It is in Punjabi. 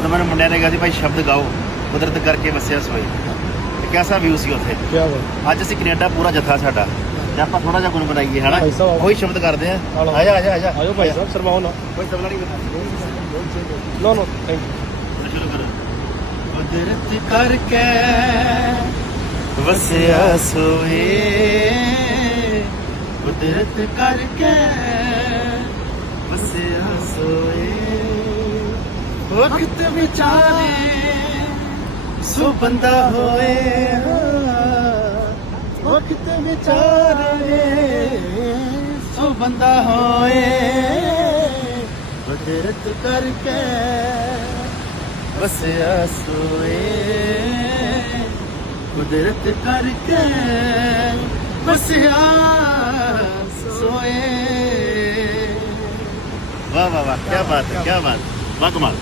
ਉਦੋਂ ਮੈਨੂੰ ਮੁੰਡਿਆਂ ਨੇ ਕਿਹਾ ਸੀ ਭਾਈ ਸ਼ਬਦ ਗਾਓ, ਕੁਦਰਤ ਕਰਕੇ ਵਸਿਆ ਸੋਏ। ਤੇ ਕਿਹਦਾ ਵਿਊ ਸੀ ਉੱਥੇ। ਕਿਆ ਬਾਤ। ਅੱਜ ਅਸੀਂ ਕੈਨੇਡਾ ਪੂਰਾ ਜੱਥਾ ਸਾਡਾ, ਤੇ ਆਪਾਂ ਥੋੜਾ ਜਿਹਾ ਗੁਣਗੁਣਾਈਏ ਹਨਾ, ਭਾਈ ਸਾਹਿਬ। ਉਹੀ ਸ਼ਬਦ ਕਰਦੇ ਆ। ਆਲੋ। ਆਜਾ ਆਜਾ ਆਜਾ ਆਜੋ ਭਾਈ ਸਾਹਿਬ, ਸ਼ਰਮਾਓ ਨਾ। ਕੋਈ ਤਬਲਾ ਨਹੀਂ ਬਤਾ। ਨੋ ਨੋ ਥੈਂਕ ਯੂ। ਸ਼ੁਰੂ ਕਰੋ। ਕੁਦਰਤ ਕਰਕੇ ਵਸਿਆ ਸੋਏ, ਕੁਦਰਤ ਕਰਕੇ ਵਸਿਆ ਸੋਏ, ਵਕਤ ਵਿਚਾਰੇ ਸੋ ਬੰਦਾ ਹੋਏ, ਵਕਤ ਵਿਚਾਰੇ ਸੋ ਬੰਦਾ ਹੋਏ, ਕੁਦਰਤ ਕਰਕੇ ਵਸਿਆ ਸੋਏ, ਕੁਦਰਤ ਕਰਕੇ ਵਸਿਆ ਸੋਏ। ਵਾਹ ਵਾਹ ਵਾਹ, ਕੀ ਬਾਤ ਹੈ, ਕੀ ਬਾਤ, ਵਾਹ ਕਮਾਲ।